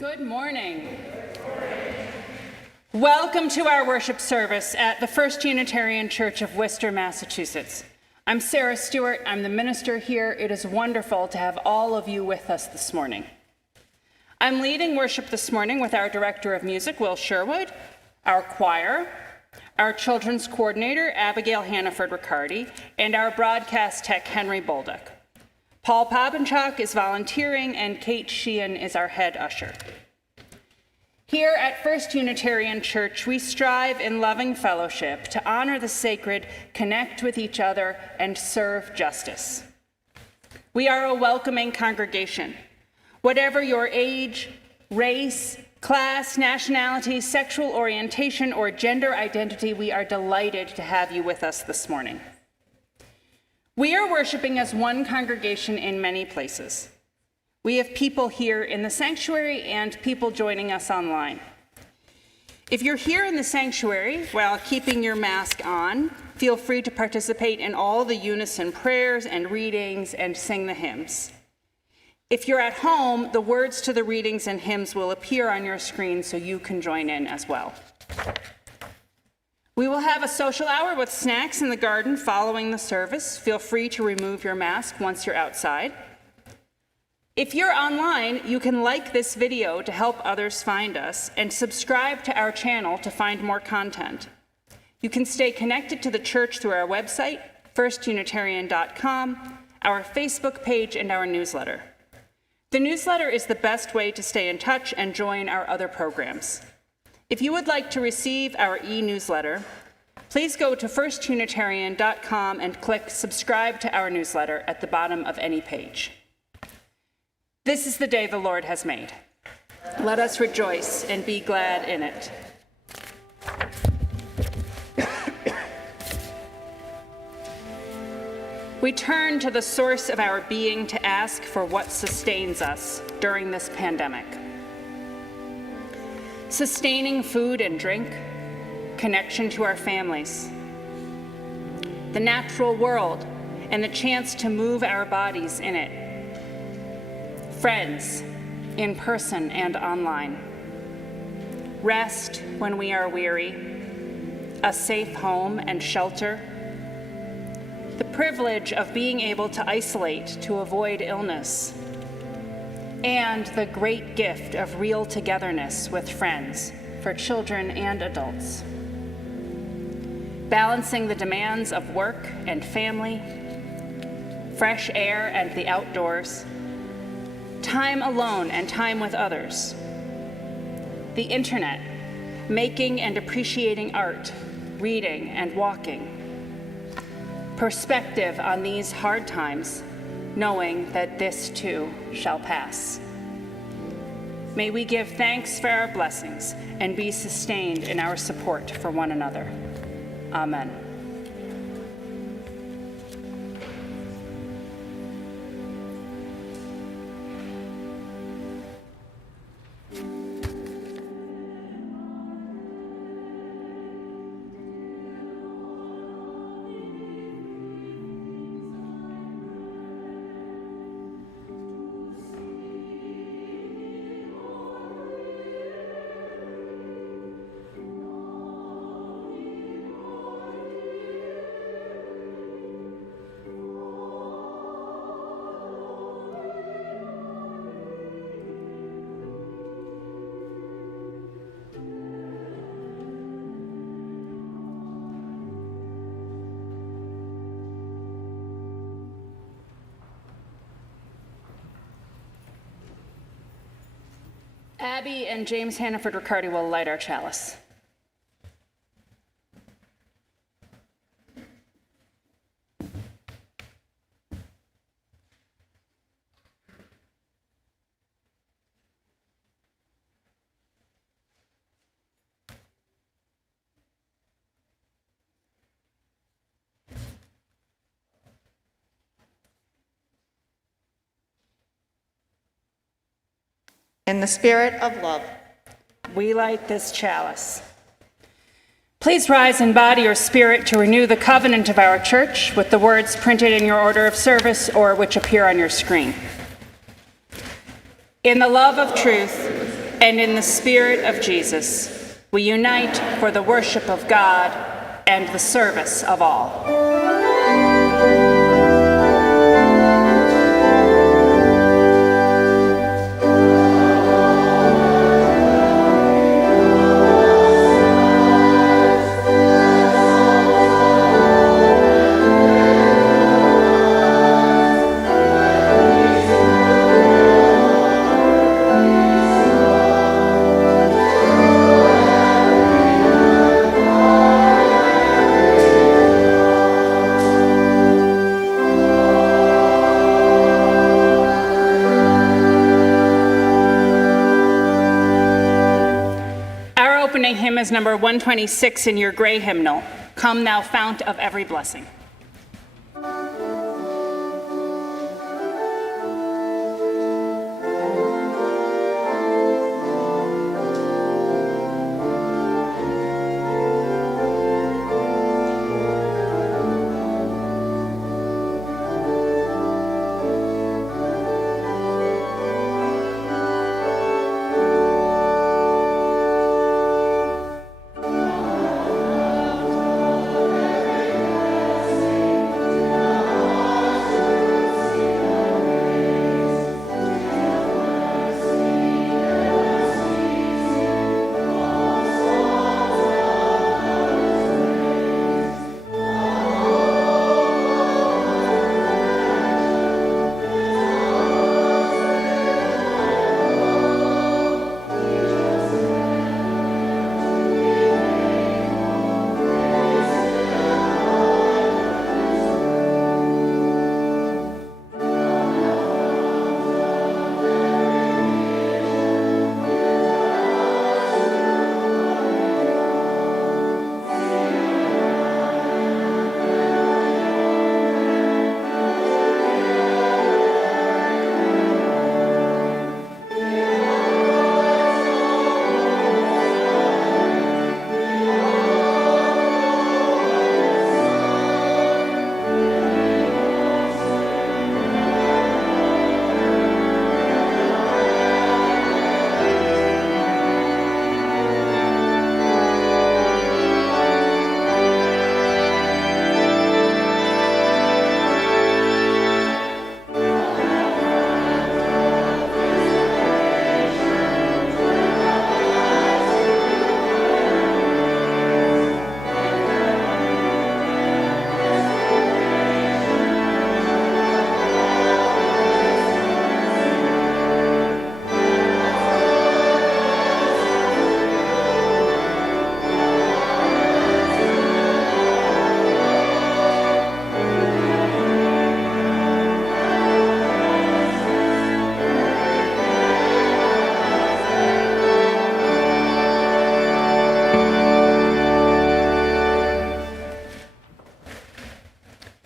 Good morning. Welcome to our worship service at the First Unitarian Church of Worcester, Massachusetts. I'm Sarah Stewart. I'm the minister here. It is wonderful to have all of you with us this morning. I'm leading worship this morning with our director of music, Will Sherwood, our choir, our children's coordinator, Abigail Hannaford-Riccardi, and our broadcast tech, Henry Bolduc. Paul Pobenchak is volunteering, and Kate Sheehan is our head usher. Here at First Unitarian Church, we strive in loving fellowship to honor the sacred, connect with each other, and serve justice. We are a welcoming congregation. Whatever your age, race, class, nationality, sexual orientation, or gender identity, we are delighted to have you with us this morning. We are worshiping as one congregation in many places. We have people here in the sanctuary and people joining us online. If you're here in the sanctuary while keeping your mask on, feel free to participate in all the unison prayers and readings and sing the hymns. If you're at home, the words to the readings and hymns will appear on your screen so you can join in as well. We will have a social hour with snacks in the garden following the service. Feel free to remove your mask once you're outside. If you're online, you can like this video to help others find us and subscribe to our channel to find more content. You can stay connected to the church through our website, firstunitarian.com, our Facebook page, and our newsletter. The newsletter is the best way to stay in touch and join our other programs. If you would like to receive our e-newsletter, please go to firstunitarian.com and click subscribe to our newsletter at the bottom of any page. This is the day the Lord has made. Let us rejoice and be glad in it. We turn to the source of our being to ask for what sustains us during this pandemic. Sustaining food and drink, connection to our families, the natural world, and the chance to move our bodies in it. Friends, in person and online. Rest when we are weary, a safe home and shelter, the privilege of being able to isolate to avoid illness, and the great gift of real togetherness with friends for children and adults. Balancing the demands of work and family, fresh air and the outdoors, time alone and time with others, the internet, making and appreciating art, reading and walking, perspective on these hard times, knowing that this too shall pass. May we give thanks for our blessings and be sustained in our support for one another. Amen. Abby and James Hannaford-Riccardi will light our chalice. In the spirit of love, we light this chalice. Please rise in body or spirit to renew the covenant of our church with the words printed in your order of service or which appear on your screen. In the love of truth, and in the Spirit of Jesus, we unite for the worship of God and the service of all. Hymn is number 126 in your gray hymnal, Come Thou Fount of Every Blessing.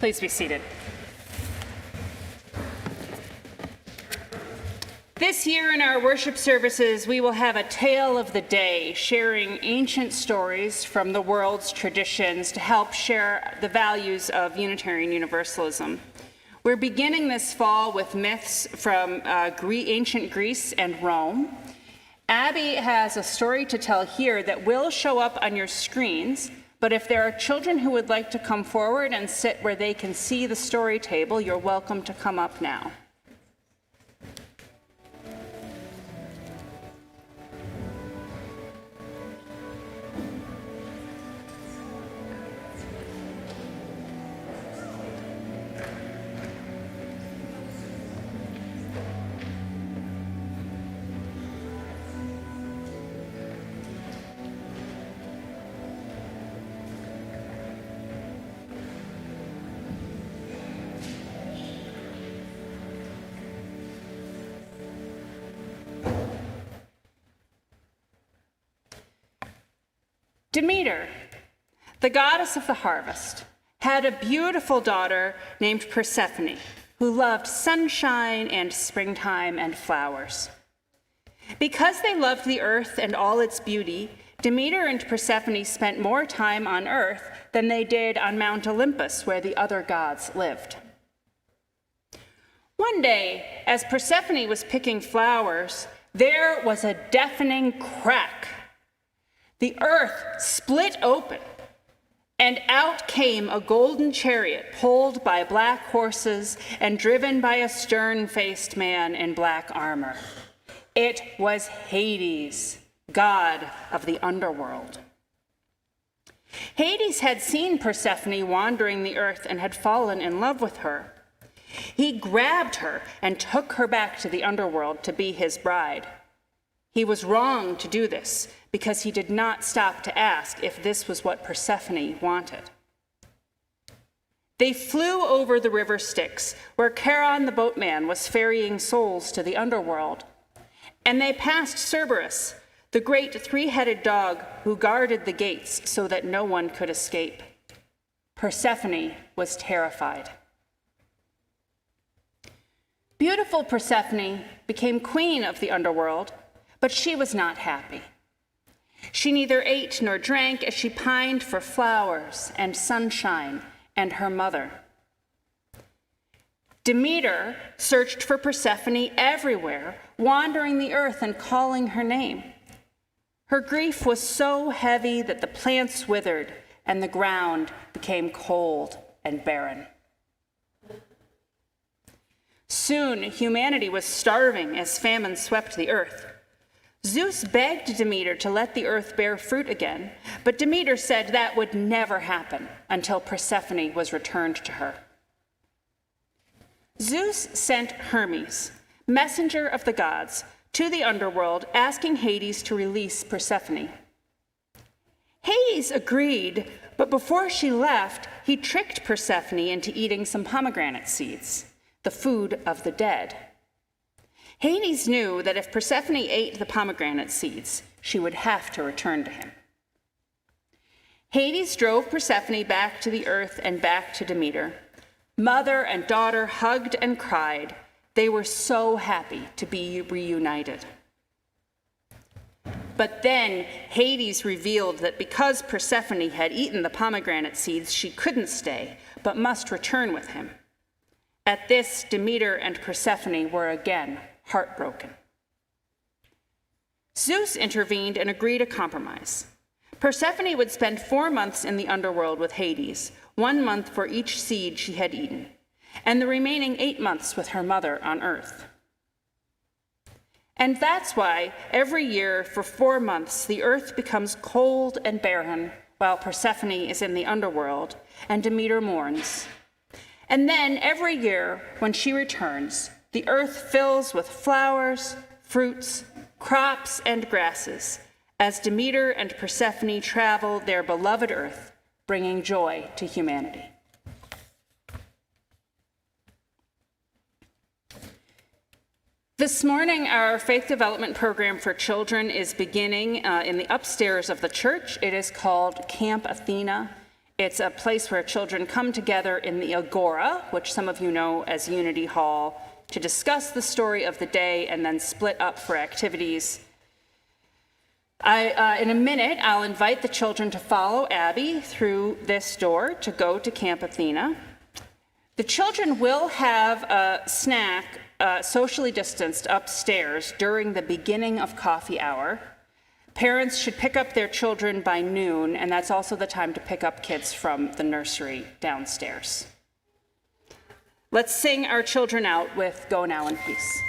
Please be seated. This year in our worship services, we will have a tale of the day, sharing ancient stories from the world's traditions to help share the values of Unitarian Universalism. We're beginning this fall with myths from ancient Greece and Rome. Abby has a story to tell here that will show up on your screens, but if there are children who would like to come forward and sit where they can see the story table, you're welcome to come up now. Demeter, the goddess of the harvest, had a beautiful daughter named Persephone, who loved sunshine and springtime and flowers. Because they loved the earth and all its beauty, Demeter and Persephone spent more time on earth than they did on Mount Olympus, where the other gods lived. One day, as Persephone was picking flowers, there was a deafening crack. The earth split open, and out came a golden chariot pulled by black horses and driven by a stern-faced man in black armor. It was Hades, god of the underworld. Hades had seen Persephone wandering the earth and had fallen in love with her. He grabbed her and took her back to the underworld to be his bride. He was wrong to do this because he did not stop to ask if this was what Persephone wanted. They flew over the river Styx, where Charon the boatman was ferrying souls to the underworld. And they passed Cerberus, the great three-headed dog who guarded the gates so that no one could escape. Persephone was terrified. Beautiful Persephone became queen of the underworld, but she was not happy. She neither ate nor drank as she pined for flowers and sunshine and her mother. Demeter searched for Persephone everywhere, wandering the earth and calling her name. Her grief was so heavy that the plants withered and the ground became cold and barren. Soon, humanity was starving as famine swept the earth. Zeus begged Demeter to let the earth bear fruit again, but Demeter said that would never happen until Persephone was returned to her. Zeus sent Hermes, messenger of the gods, to the underworld, asking Hades to release Persephone. Hades agreed, but before she left, he tricked Persephone into eating some pomegranate seeds, the food of the dead. Hades knew that if Persephone ate the pomegranate seeds, she would have to return to him. Hades drove Persephone back to the earth and back to Demeter. Mother and daughter hugged and cried. They were so happy to be reunited. But then Hades revealed that because Persephone had eaten the pomegranate seeds, she couldn't stay, but must return with him. At this, Demeter and Persephone were again heartbroken. Zeus intervened and agreed a compromise. Persephone would spend 4 months in the underworld with Hades, 1 month for each seed she had eaten, and the remaining 8 months with her mother on earth. And that's why every year for 4 months the earth becomes cold and barren while Persephone is in the underworld and Demeter mourns. And then every year when she returns, the earth fills with flowers, fruits, crops, and grasses as Demeter and Persephone travel their beloved earth, bringing joy to humanity. This morning, our faith development program for children is beginning in the upstairs of the church. It is called Camp Athena. It's a place where children come together in the Agora, which some of you know as Unity Hall, to discuss the story of the day and then split up for activities. In a minute, I'll invite the children to follow Abby through this door to go to Camp Athena. The children will have a snack socially distanced upstairs during the beginning of coffee hour. Parents should pick up their children by noon, and that's also the time to pick up kids from the nursery downstairs. Let's sing our children out with Go Now in Peace.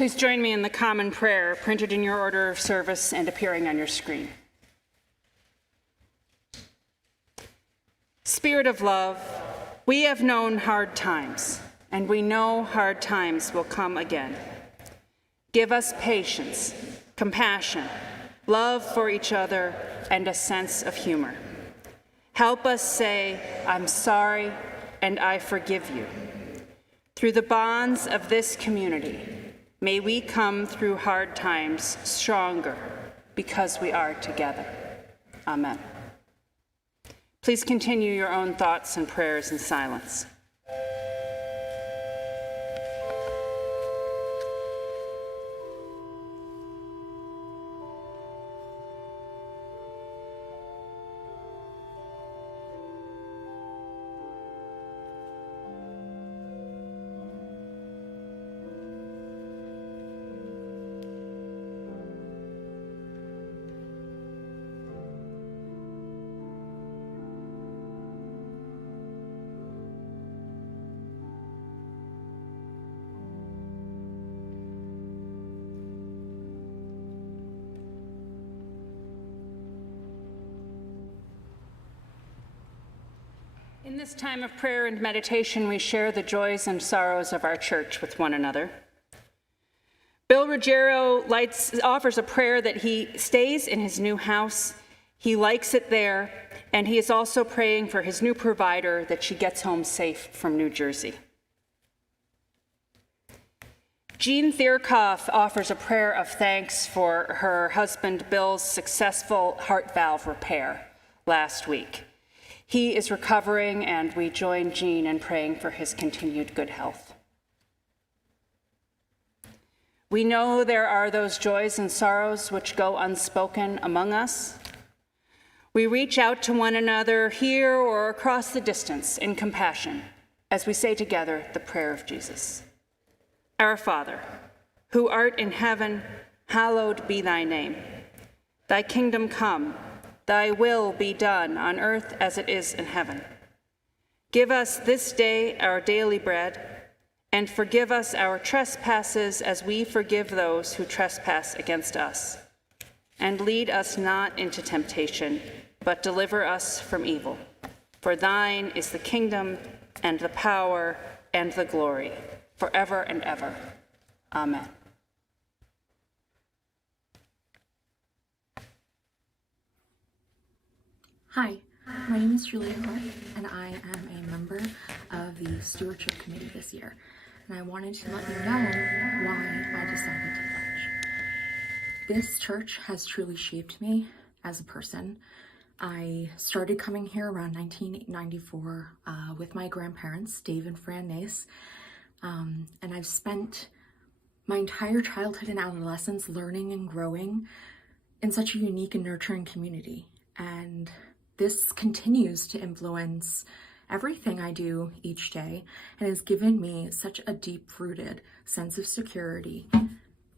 Please join me in the common prayer printed in your order of service and appearing on your screen. Spirit of love, we have known hard times, and we know hard times will come again. Give us patience, compassion, love for each other, and a sense of humor. Help us say, I'm sorry, and I forgive you. Through the bonds of this community, may we come through hard times stronger because we are together. Amen. Please continue your own thoughts and prayers in silence. In this time of prayer and meditation, we share the joys and sorrows of our church with one another. Bill Ruggiero offers a prayer that he stays in his new house, he likes it there, and he is also praying for his new provider that she gets home safe from New Jersey. Jean Thierkoff offers a prayer of thanks for her husband Bill's successful heart valve repair last week. He is recovering, and we join Jean in praying for his continued good health. We know there are those joys and sorrows which go unspoken among us. We reach out to one another here or across the distance in compassion as we say together the prayer of Jesus. Our Father, who art in heaven, hallowed be thy name. Thy kingdom come. Thy will be done on earth as it is in heaven. Give us this day our daily bread, and forgive us our trespasses as we forgive those who trespass against us. And lead us not into temptation, but deliver us from evil. For thine is the kingdom, and the power, and the glory, forever and ever. Amen. Hi, my name is Julia Hart, and I am a member of the Stewardship Committee this year. And I wanted to let you know why I decided to pledge. This church has truly shaped me as a person. I started coming here around 1994 with my grandparents, Dave and Fran Nace, and I've spent my entire childhood and adolescence learning and growing in such a unique and nurturing community. And this continues to influence everything I do each day and has given me such a deep-rooted sense of security.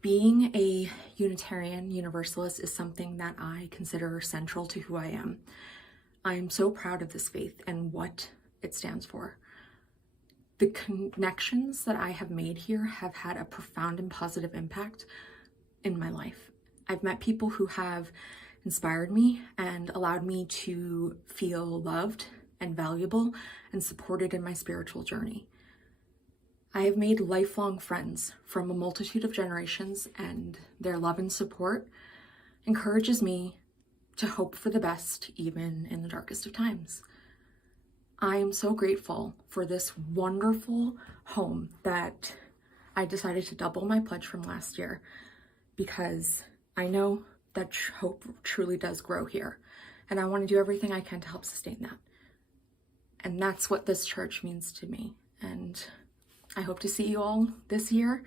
Being a Unitarian Universalist is something that I consider central to who I am. I'm so proud of this faith and what it stands for. The connections that I have made here have had a profound and positive impact in my life. I've met people who have inspired me and allowed me to feel loved and valuable and supported in my spiritual journey. I have made lifelong friends from a multitude of generations, and their love and support encourages me to hope for the best even in the darkest of times. I am so grateful for this wonderful home that I decided to double my pledge from last year, because I know that hope truly does grow here, and I want to do everything I can to help sustain that. And that's what this church means to me. And I hope to see you all this year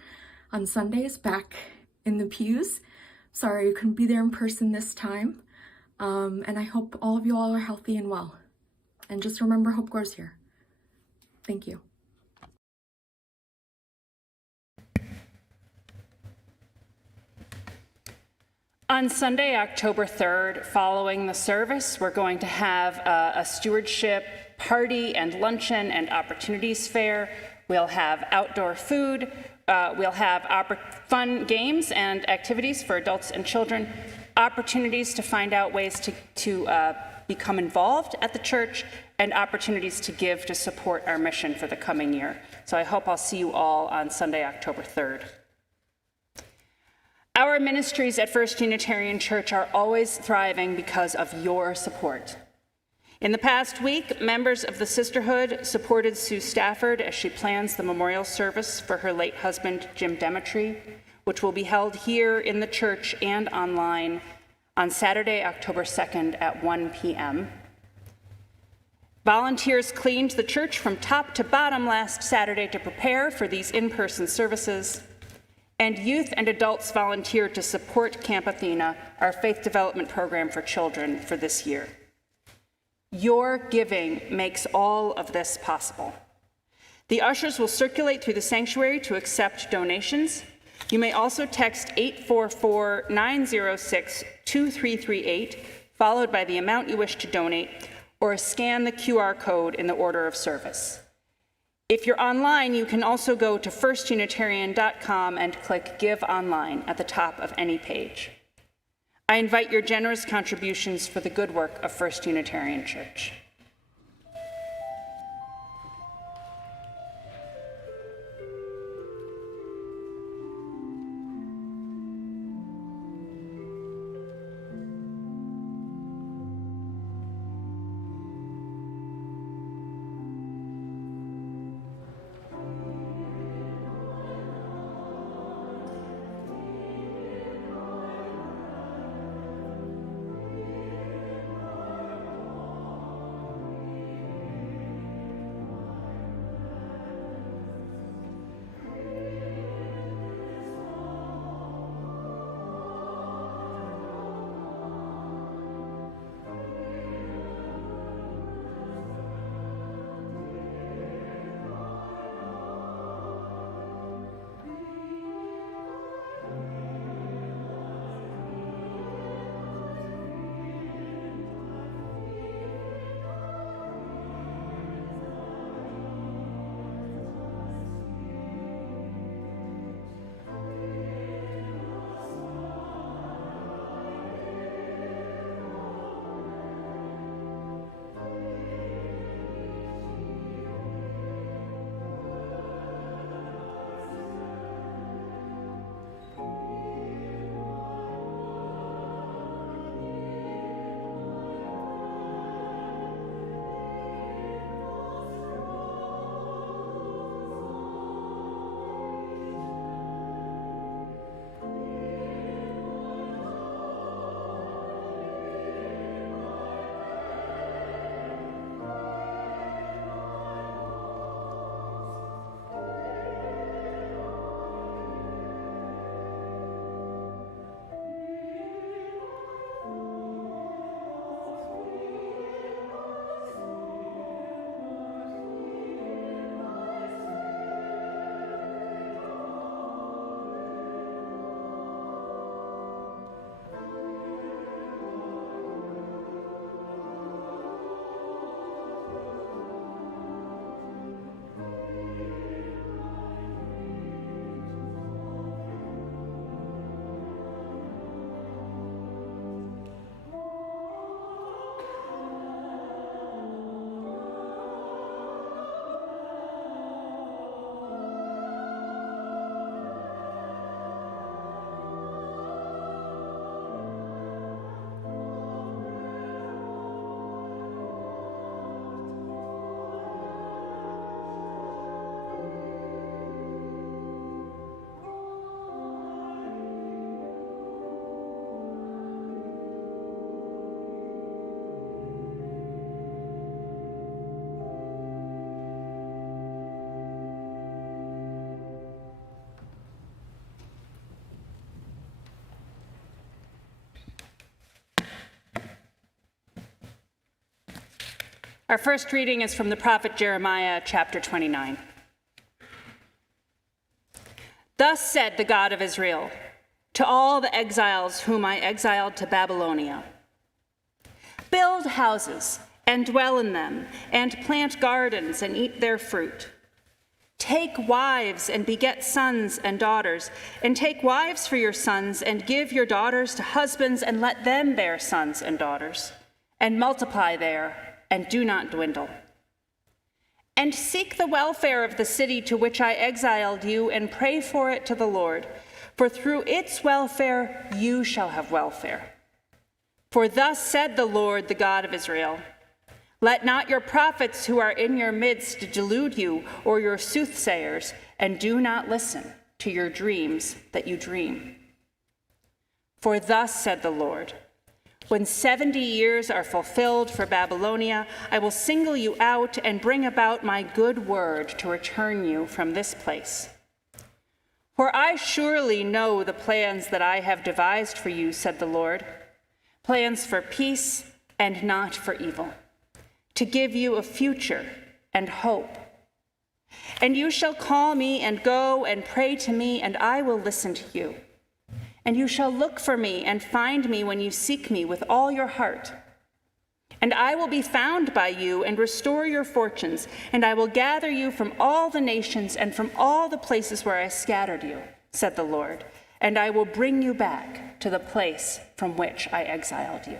on Sundays back in the pews. Sorry I couldn't be there in person this time. And I hope all of you all are healthy and well. And just remember, hope grows here. Thank you. On Sunday, October 3rd, following the service, we're going to have a stewardship party and luncheon and opportunities fair. We'll have outdoor food. We'll have fun games and activities for adults and children, opportunities to find out ways to become involved at the church, and opportunities to give to support our mission for the coming year. So I hope I'll see you all on Sunday, October 3rd. Our ministries at First Unitarian Church are always thriving because of your support. In the past week, members of the Sisterhood supported Sue Stafford as she plans the memorial service for her late husband, Jim Demetry, which will be held here in the church and online on Saturday, October 2nd at 1 p.m. Volunteers cleaned the church from top to bottom last Saturday to prepare for these in-person services, and youth and adults volunteered to support Camp Athena, our faith development program for children, for this year. Your giving makes all of this possible. The ushers will circulate through the sanctuary to accept donations. You may also text 844-906-2338, followed by the amount you wish to donate, or scan the QR code in the order of service. If you're online, you can also go to firstunitarian.com and click Give Online at the top of any page. I invite your generous contributions for the good work of First Unitarian Church. Our first reading is from the prophet Jeremiah, chapter 29. Thus said the God of Israel, to all the exiles whom I exiled to Babylonia, build houses and dwell in them, and plant gardens and eat their fruit. Take wives and beget sons and daughters, and take wives for your sons, and give your daughters to husbands, and let them bear sons and daughters, and multiply there, and do not dwindle. And seek the welfare of the city to which I exiled you, and pray for it to the Lord, for through its welfare you shall have welfare. For thus said the Lord, the God of Israel, let not your prophets who are in your midst delude you, or your soothsayers, and do not listen to your dreams that you dream. For thus said the Lord, when 70 years are fulfilled for Babylonia, I will single you out and bring about my good word to return you from this place. For I surely know the plans that I have devised for you, said the Lord, plans for peace and not for evil, to give you a future and hope. And you shall call me and go and pray to me, and I will listen to you. And you shall look for me and find me when you seek me with all your heart. And I will be found by you and restore your fortunes, and I will gather you from all the nations and from all the places where I scattered you, said the Lord, and I will bring you back to the place from which I exiled you.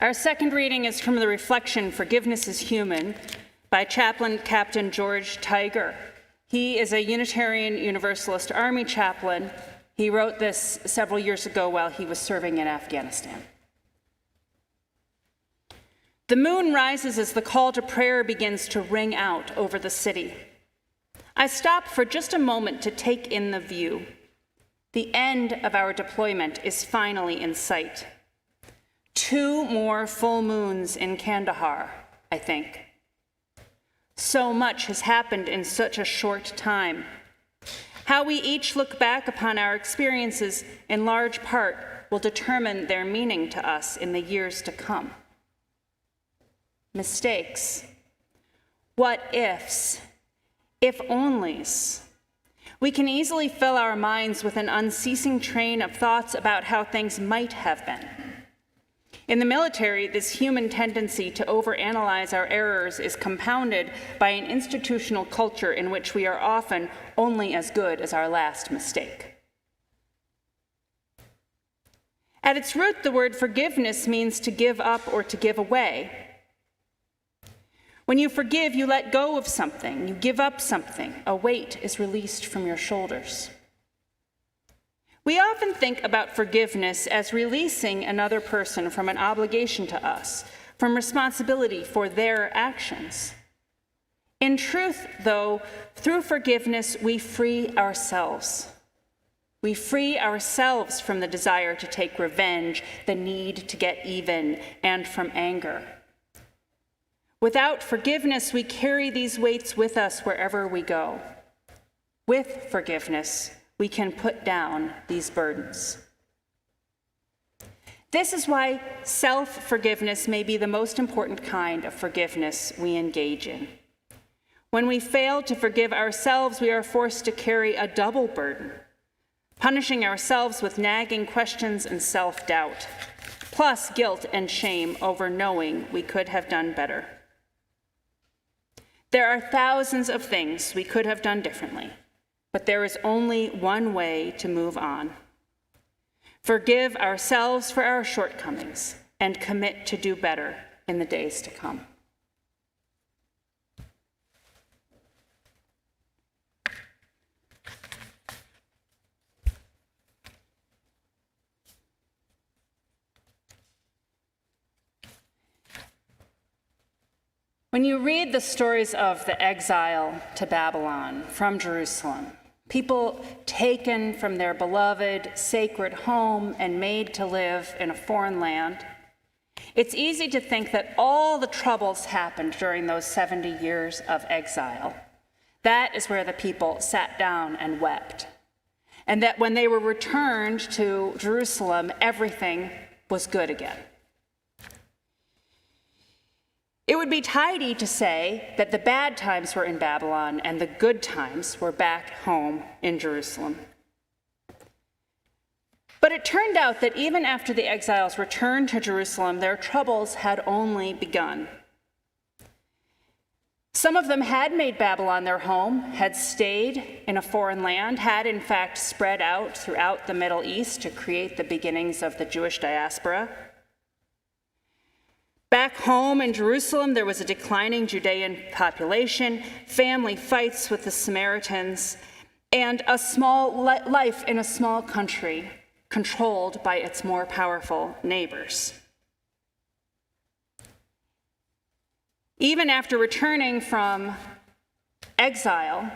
Our second reading is from the reflection, Forgiveness is Human, by Chaplain Captain George Tiger. He is a Unitarian Universalist Army chaplain. He wrote this several years ago while he was serving in Afghanistan. The moon rises as the call to prayer begins to ring out over the city. I stop for just a moment to take in the view. The end of our deployment is finally in sight. 2 more full moons in Kandahar, I think. So much has happened in such a short time. How we each look back upon our experiences in large part will determine their meaning to us in the years to come. mistakes, what ifs, if onlys. We can easily fill our minds with an unceasing train of thoughts about how things might have been. In the military, this human tendency to overanalyze our errors is compounded by an institutional culture in which we are often only as good as our last mistake. At its root, the word forgiveness means to give up or to give away. When you forgive, you let go of something, you give up something. A weight is released from your shoulders. We often think about forgiveness as releasing another person from an obligation to us, from responsibility for their actions. In truth, though, through forgiveness, we free ourselves. We free ourselves from the desire to take revenge, the need to get even, and from anger. Without forgiveness, we carry these weights with us wherever we go. With forgiveness, we can put down these burdens. This is why self-forgiveness may be the most important kind of forgiveness we engage in. When we fail to forgive ourselves, we are forced to carry a double burden, punishing ourselves with nagging questions and self-doubt, plus guilt and shame over knowing we could have done better. There are thousands of things we could have done differently, but there is only one way to move on. Forgive ourselves for our shortcomings and commit to do better in the days to come. When you read the stories of the exile to Babylon from Jerusalem, people taken from their beloved, sacred home and made to live in a foreign land, it's easy to think that all the troubles happened during those 70 years of exile. That is where the people sat down and wept. And that when they were returned to Jerusalem, everything was good again. It would be tidy to say that the bad times were in Babylon and the good times were back home in Jerusalem. But it turned out that even after the exiles returned to Jerusalem, their troubles had only begun. Some of them had made Babylon their home, had stayed in a foreign land, had in fact spread out throughout the Middle East to create the beginnings of the Jewish diaspora. Back home in Jerusalem, there was a declining Judean population, family fights with the Samaritans, and a small life in a small country controlled by its more powerful neighbors. Even after returning from exile,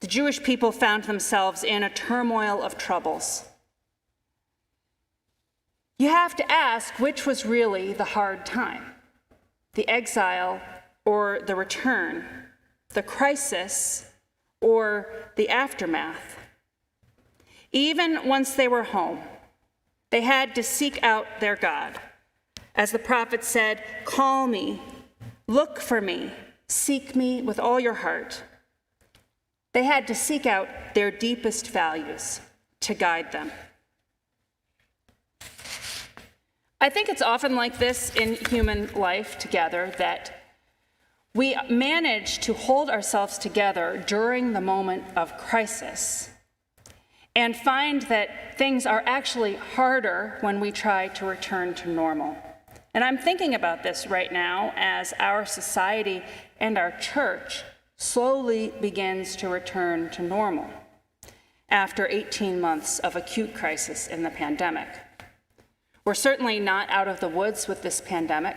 the Jewish people found themselves in a turmoil of troubles. You have to ask which was really the hard time, the exile or the return, the crisis or the aftermath. Even once they were home, they had to seek out their God. As the prophet said, "Call me, look for me, seek me with all your heart." They had to seek out their deepest values to guide them. I think it's often like this in human life together, that we manage to hold ourselves together during the moment of crisis and find that things are actually harder when we try to return to normal. And I'm thinking about this right now as our society and our church slowly begins to return to normal after 18 months of acute crisis in the pandemic. We're certainly not out of the woods with this pandemic,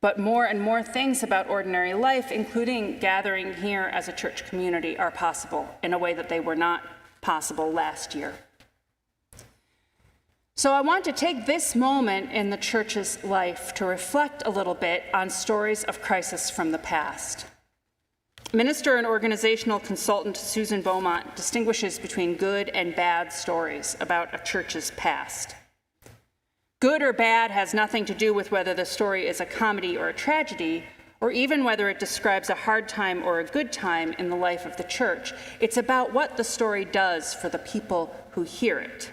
but more and more things about ordinary life, including gathering here as a church community, are possible in a way that they were not possible last year. So I want to take this moment in the church's life to reflect a little bit on stories of crisis from the past. Minister and organizational consultant Susan Beaumont distinguishes between good and bad stories about a church's past. Good or bad has nothing to do with whether the story is a comedy or a tragedy, or even whether it describes a hard time or a good time in the life of the church. It's about what the story does for the people who hear it.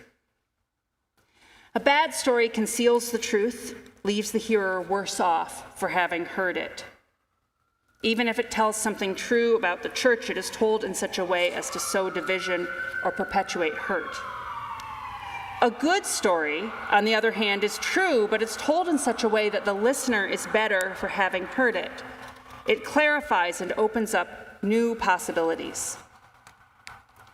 A bad story conceals the truth, leaves the hearer worse off for having heard it. Even if it tells something true about the church, it is told in such a way as to sow division or perpetuate hurt. A good story, on the other hand, is true, but it's told in such a way that the listener is better for having heard it. It clarifies and opens up new possibilities.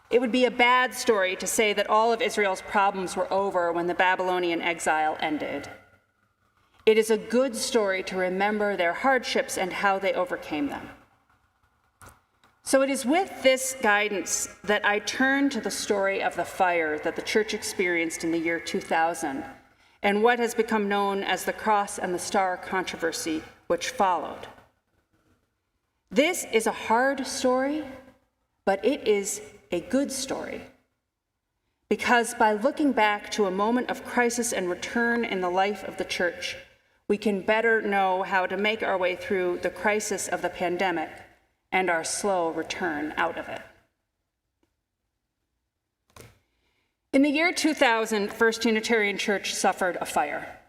It would be a bad story to say that all of Israel's problems were over when the Babylonian exile ended. It is a good story to remember their hardships and how they overcame them. So it is with this guidance that I turn to the story of the fire that the church experienced in the year 2000 and what has become known as the cross and the star controversy which followed. This is a hard story, but it is a good story. Because by looking back to a moment of crisis and return in the life of the church, we can better know how to make our way through the crisis of the pandemic and our slow return out of it. In the year 2000, First Unitarian Church suffered a fire.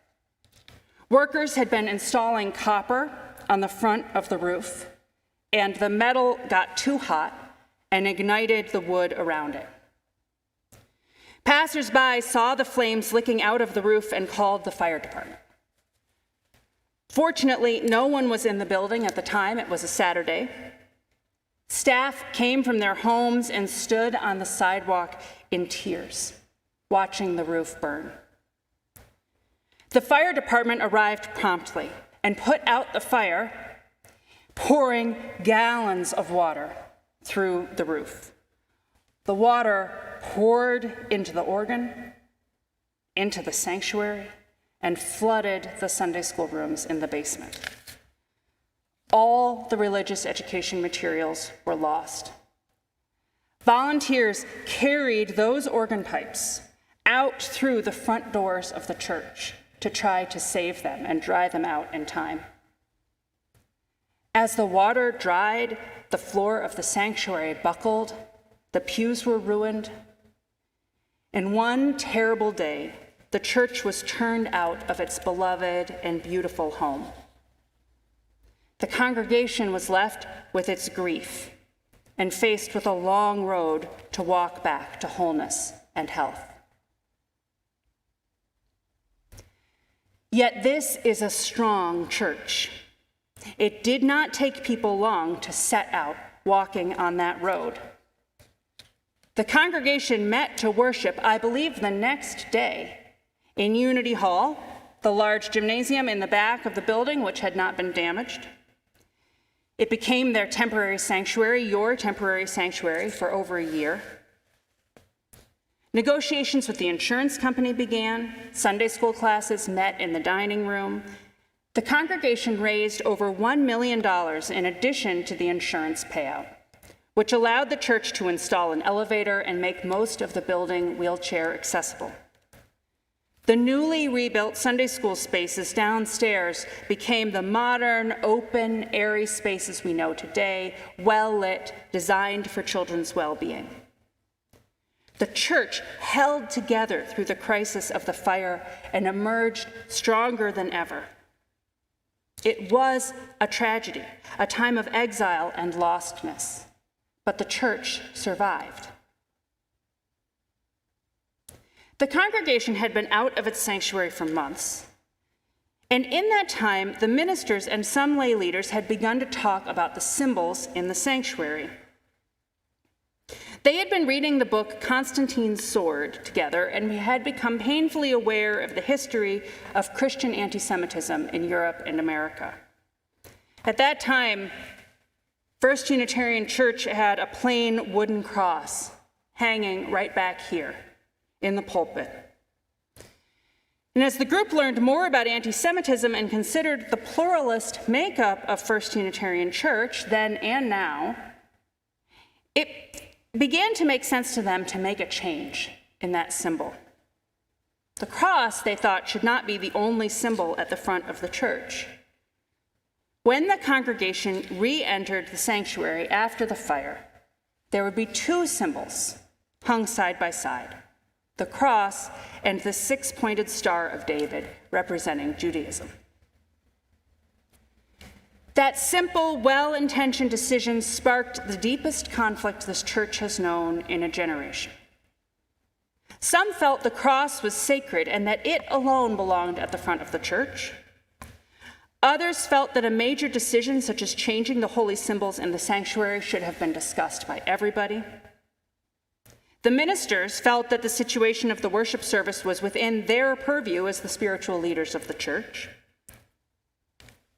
Workers had been installing copper on the front of the roof, and the metal got too hot and ignited the wood around it. Passers-by saw the flames licking out of the roof and called the fire department. Fortunately, no one was in the building at the time. It was a Saturday. Staff came from their homes and stood on the sidewalk in tears, watching the roof burn. The fire department arrived promptly and put out the fire, pouring gallons of water through the roof. The water poured into the organ, into the sanctuary, and flooded the Sunday school rooms in the basement. All the religious education materials were lost. Volunteers carried those organ pipes out through the front doors of the church to try to save them and dry them out in time. As the water dried, the floor of the sanctuary buckled, the pews were ruined. In one terrible day, the church was turned out of its beloved and beautiful home. The congregation was left with its grief and faced with a long road to walk back to wholeness and health. Yet this is a strong church. It did not take people long to set out walking on that road. The congregation met to worship, I believe, the next day in Unity Hall, the large gymnasium in the back of the building, which had not been damaged. It became their temporary sanctuary, your temporary sanctuary, for over a year. Negotiations with the insurance company began. Sunday school classes met in the dining room. The congregation raised over $1 million in addition to the insurance payout, which allowed the church to install an elevator and make most of the building wheelchair accessible. The newly rebuilt Sunday school spaces downstairs became the modern, open, airy spaces we know today, well-lit, designed for children's well-being. The church held together through the crisis of the fire and emerged stronger than ever. It was a tragedy, a time of exile and lostness, but the church survived. The congregation had been out of its sanctuary for months, and in that time, the ministers and some lay leaders had begun to talk about the symbols in the sanctuary. They had been reading the book Constantine's Sword together, and we had become painfully aware of the history of Christian anti-Semitism in Europe and America. At that time, First Unitarian Church had a plain wooden cross hanging right back here in the pulpit. And as the group learned more about anti-Semitism and considered the pluralist makeup of First Unitarian Church then and now, it began to make sense to them to make a change in that symbol. The cross, they thought, should not be the only symbol at the front of the church. When the congregation re-entered the sanctuary after the fire, there would be two symbols hung side by side, the cross and the six-pointed Star of David representing Judaism. That simple, well-intentioned decision sparked the deepest conflict this church has known in a generation. Some felt the cross was sacred and that it alone belonged at the front of the church. Others felt that a major decision, such as changing the holy symbols in the sanctuary, should have been discussed by everybody. The ministers felt that the situation of the worship service was within their purview as the spiritual leaders of the church.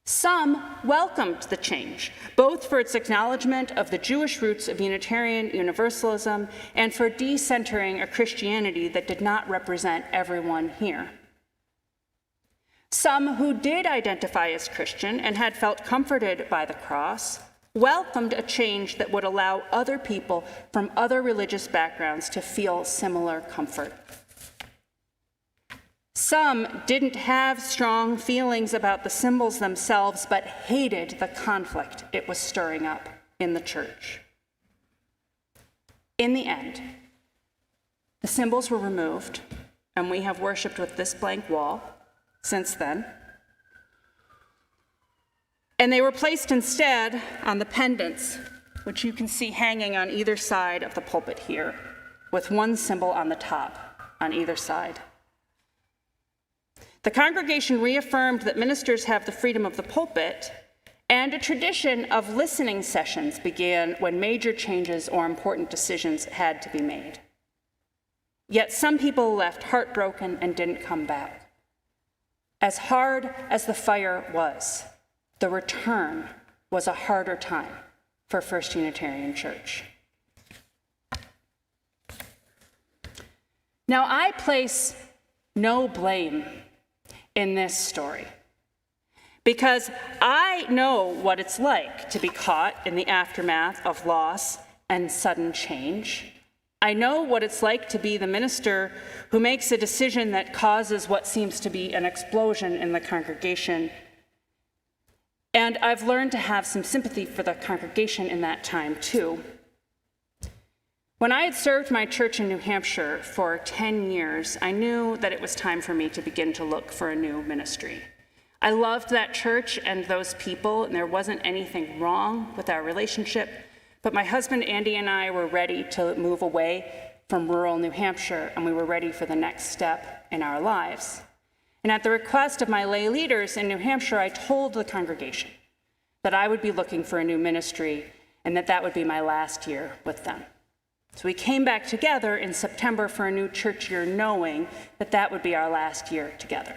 Some welcomed the change, both for its acknowledgement of the Jewish roots of Unitarian Universalism and for decentering a Christianity that did not represent everyone here. Some who did identify as Christian and had felt comforted by the cross welcomed a change that would allow other people from other religious backgrounds to feel similar comfort. Some didn't have strong feelings about the symbols themselves, but hated the conflict it was stirring up in the church. In the end, the symbols were removed, and we have worshiped with this blank wall since then. And they were placed instead on the pendants, which you can see hanging on either side of the pulpit here, with one symbol on the top on either side. The congregation reaffirmed that ministers have the freedom of the pulpit, and a tradition of listening sessions began when major changes or important decisions had to be made. Yet some people left heartbroken and didn't come back. As hard as the fire was, the return was a harder time for First Unitarian Church. Now, I place no blame in this story, because I know what it's like to be caught in the aftermath of loss and sudden change. I know what it's like to be the minister who makes a decision that causes what seems to be an explosion in the congregation. And I've learned to have some sympathy for the congregation in that time, too. When I had served my church in New Hampshire for 10 years, I knew that it was time for me to begin to look for a new ministry. I loved that church and those people, and there wasn't anything wrong with our relationship, but my husband Andy and I were ready to move away from rural New Hampshire, and we were ready for the next step in our lives. And at the request of my lay leaders in New Hampshire, I told the congregation that I would be looking for a new ministry and that would be my last year with them. So we came back together in September for a new church year, knowing that would be our last year together.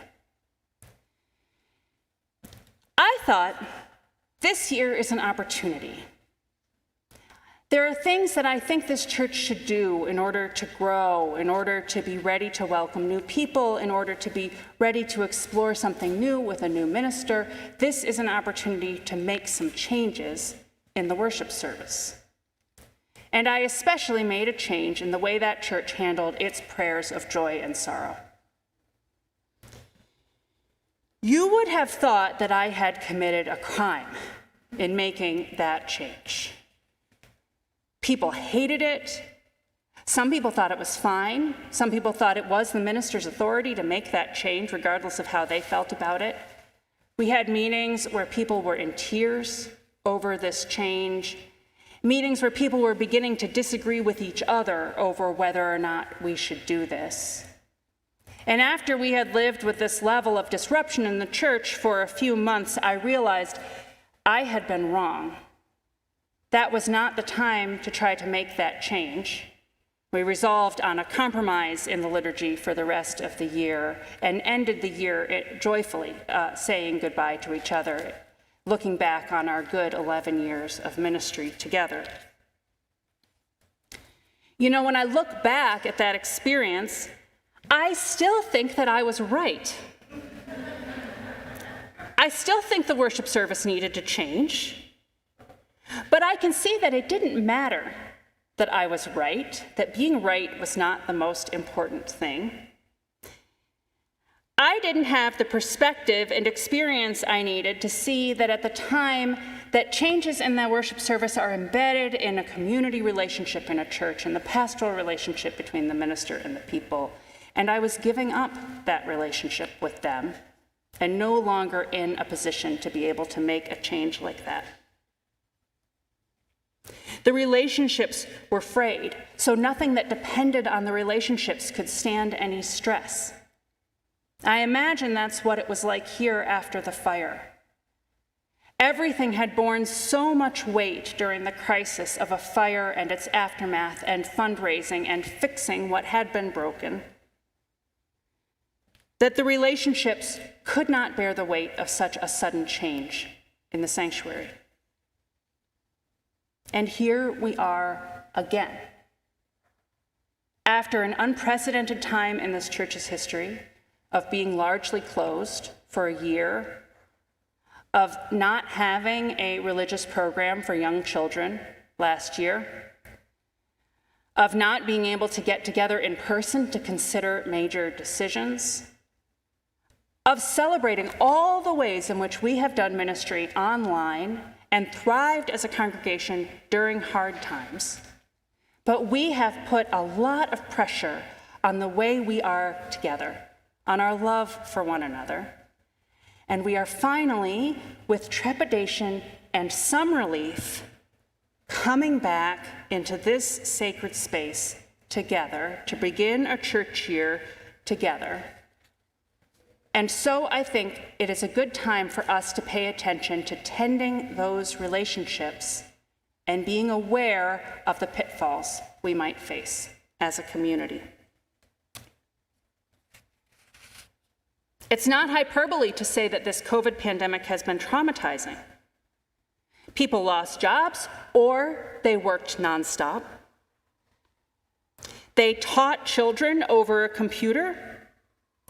I thought, this year is an opportunity. There are things that I think this church should do in order to grow, in order to be ready to welcome new people, in order to be ready to explore something new with a new minister. This is an opportunity to make some changes in the worship service. And I especially made a change in the way that church handled its prayers of joy and sorrow. You would have thought that I had committed a crime in making that change. People hated it. Some people thought it was fine. Some people thought it was the minister's authority to make that change, regardless of how they felt about it. We had meetings where people were in tears over this change. Meetings where people were beginning to disagree with each other over whether or not we should do this. And after we had lived with this level of disruption in the church for a few months, I realized I had been wrong. That was not the time to try to make that change. We resolved on a compromise in the liturgy for the rest of the year and ended the year joyfully, saying goodbye to each other, looking back on our good 11 years of ministry together. You know, when I look back at that experience, I still think that I was right. I still think the worship service needed to change, but I can see that it didn't matter that I was right, that being right was not the most important thing. I didn't have the perspective and experience I needed to see that at the time that changes in the worship service are embedded in a community relationship in a church and the pastoral relationship between the minister and the people. And I was giving up that relationship with them and no longer in a position to be able to make a change like that. The relationships were frayed, so nothing that depended on the relationships could stand any stress. I imagine that's what it was like here after the fire. Everything had borne so much weight during the crisis of a fire and its aftermath and fundraising and fixing what had been broken, that the relationships could not bear the weight of such a sudden change in the sanctuary. And here we are again. After an unprecedented time in this church's history of being largely closed for a year, of not having a religious program for young children last year, of not being able to get together in person to consider major decisions, of celebrating all the ways in which we have done ministry online and thrived as a congregation during hard times. But we have put a lot of pressure on the way we are together, on our love for one another. And we are finally, with trepidation and some relief, coming back into this sacred space together to begin a church year together. And so I think it is a good time for us to pay attention to tending those relationships and being aware of the pitfalls we might face as a community. It's not hyperbole to say that this COVID pandemic has been traumatizing. People lost jobs or they worked nonstop. They taught children over a computer.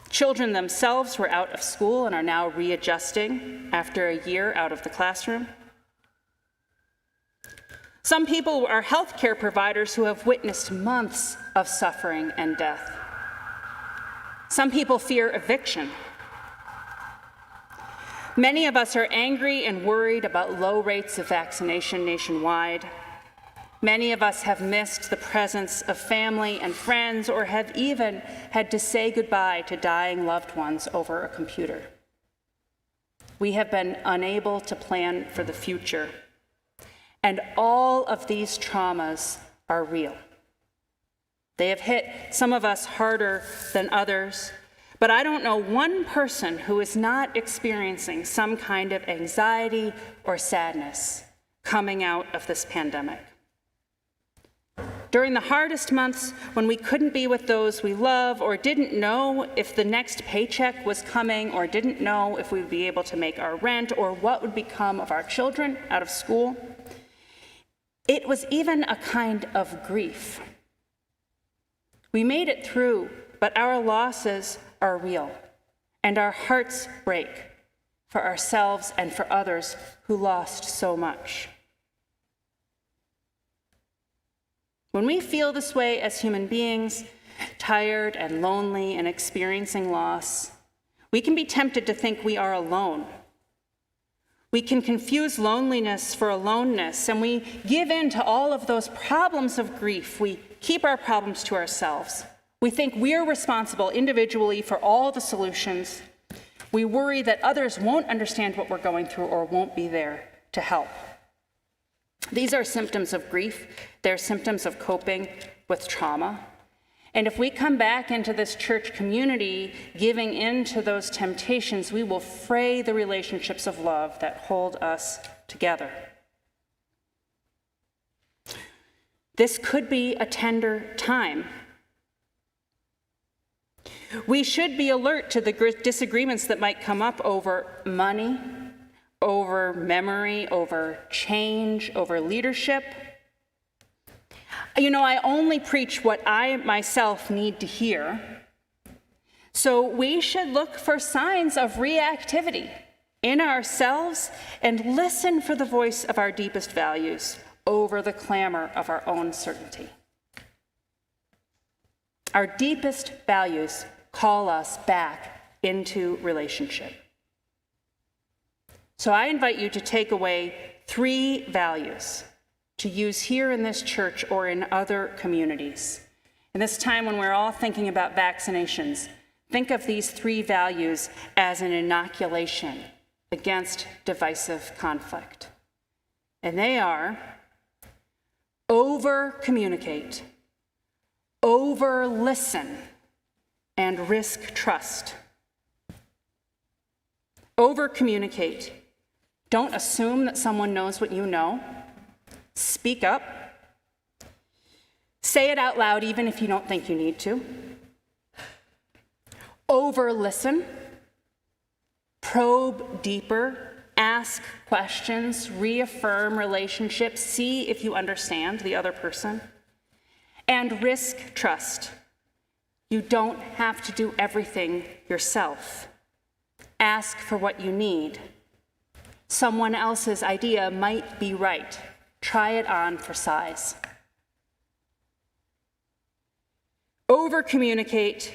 Children themselves were out of school and are now readjusting after a year out of the classroom. Some people are healthcare providers who have witnessed months of suffering and death. Some people fear eviction. Many of us are angry and worried about low rates of vaccination nationwide. Many of us have missed the presence of family and friends or have even had to say goodbye to dying loved ones over a computer. We have been unable to plan for the future, and all of these traumas are real. They have hit some of us harder than others, but I don't know one person who is not experiencing some kind of anxiety or sadness coming out of this pandemic. During the hardest months, when we couldn't be with those we love or didn't know if the next paycheck was coming or didn't know if we would be able to make our rent or what would become of our children out of school, it was even a kind of grief. We made it through, but our losses are real, and our hearts break for ourselves and for others who lost so much. When we feel this way as human beings, tired and lonely and experiencing loss, we can be tempted to think we are alone. We can confuse loneliness for aloneness, and we give in to all of those problems of grief. We keep our problems to ourselves. We think we're responsible individually for all the solutions. We worry that others won't understand what we're going through or won't be there to help. These are symptoms of grief. They're symptoms of coping with trauma. And if we come back into this church community giving in to those temptations, we will fray the relationships of love that hold us together. This could be a tender time. We should be alert to the disagreements that might come up over money, over memory, over change, over leadership. You know, I only preach what I myself need to hear. So we should look for signs of reactivity in ourselves and listen for the voice of our deepest values over the clamor of our own certainty. Our deepest values call us back into relationship. So I invite you to take away 3 values to use here in this church or in other communities. In this time when we're all thinking about vaccinations, think of these 3 values as an inoculation against divisive conflict. And they are: over-communicate, over-listen, and risk trust. Over-communicate. Don't assume that someone knows what you know. Speak up. Say it out loud even if you don't think you need to. Over-listen. Probe deeper. Ask questions. Reaffirm relationships. See if you understand the other person. And risk trust. You don't have to do everything yourself. Ask for what you need. Someone else's idea might be right. Try it on for size. Over-communicate,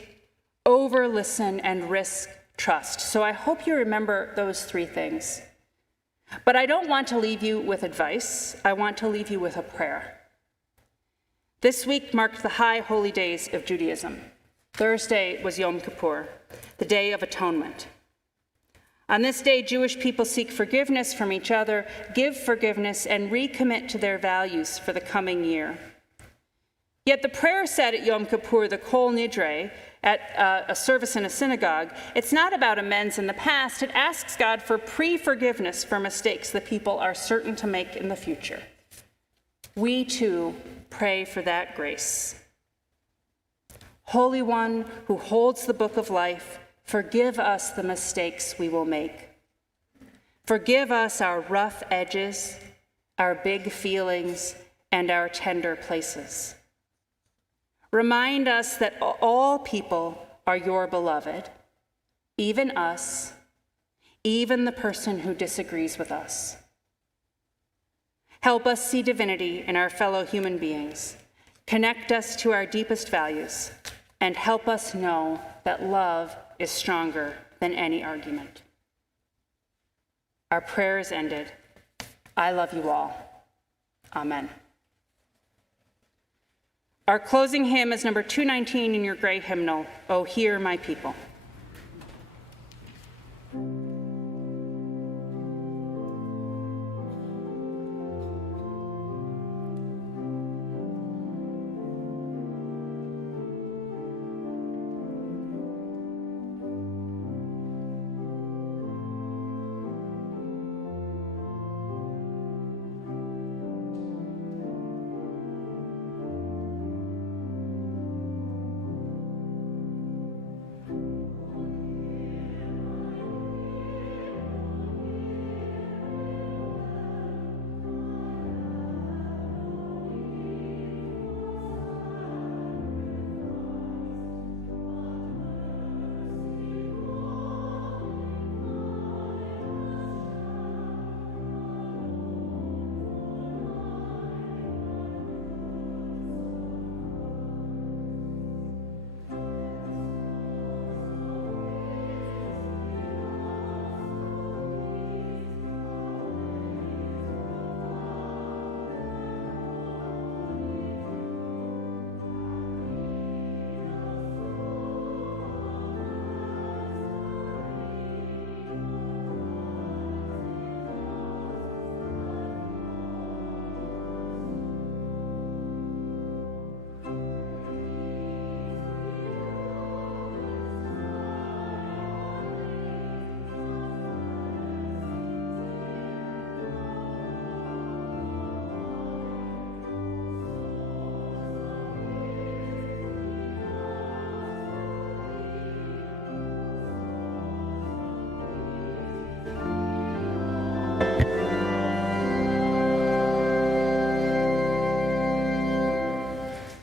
over-listen, and risk trust. So I hope you remember those 3 things. But I don't want to leave you with advice. I want to leave you with a prayer. This week marked the high holy days of Judaism. Thursday was Yom Kippur, the Day of Atonement. On this day, Jewish people seek forgiveness from each other, give forgiveness, and recommit to their values for the coming year. Yet the prayer said at Yom Kippur, the Kol Nidre, at a service in a synagogue, it's not about amends in the past. It asks God for pre-forgiveness for mistakes that people are certain to make in the future. We too pray for that grace. Holy One who holds the book of life, forgive us the mistakes we will make. Forgive us our rough edges, our big feelings, and our tender places. Remind us that all people are your beloved, even us, even the person who disagrees with us. Help us see divinity in our fellow human beings. Connect us to our deepest values, and help us know that love is stronger than any argument. Our prayer is ended. I love you all. Amen. Our closing hymn is number 219 in your gray hymnal, O Hear My People.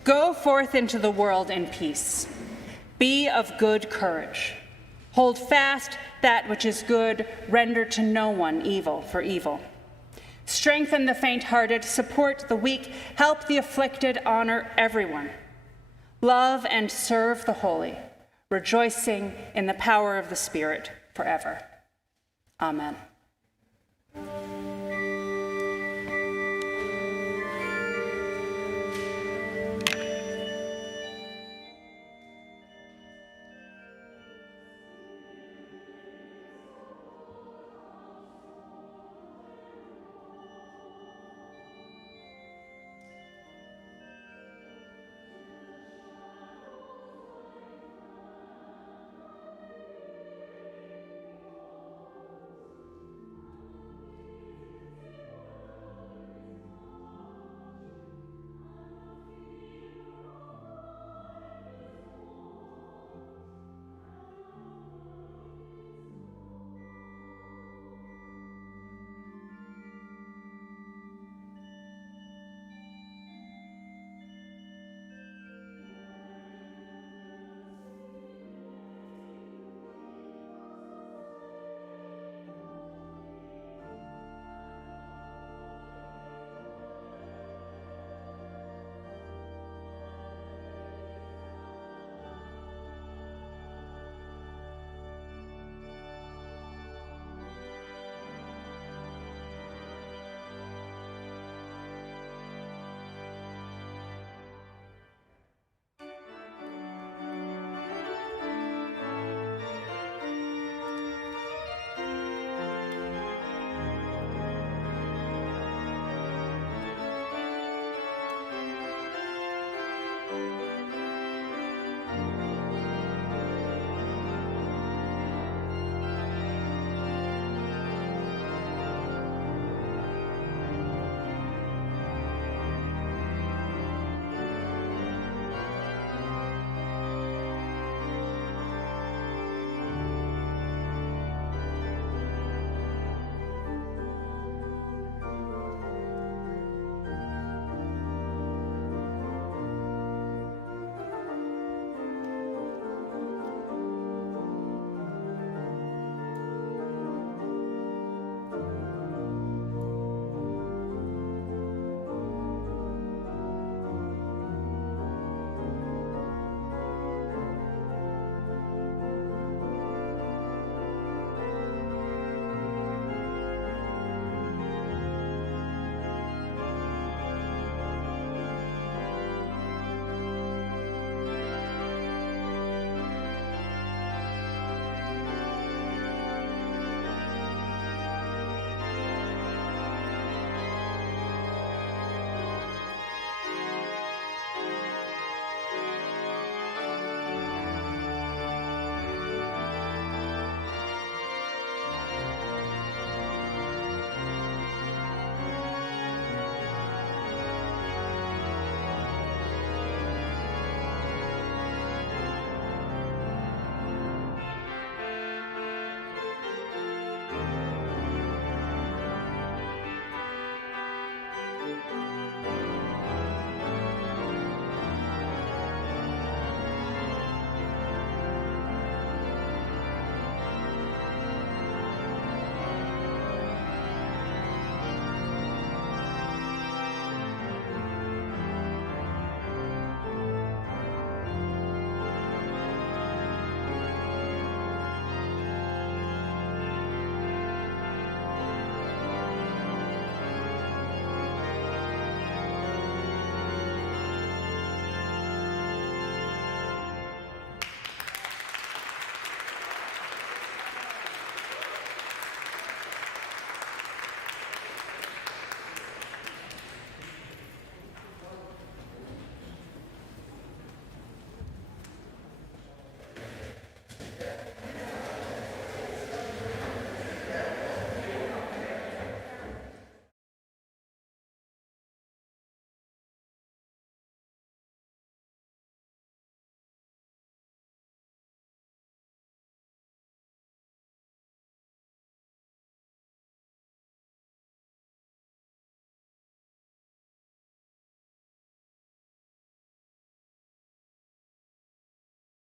Go forth into the world in peace. Be of good courage. Hold fast that which is good. Render to no one evil for evil. Strengthen the faint-hearted. Support the weak. Help the afflicted. Honor everyone. Love and serve the holy. rejoicing in the power of the Spirit forever. Amen.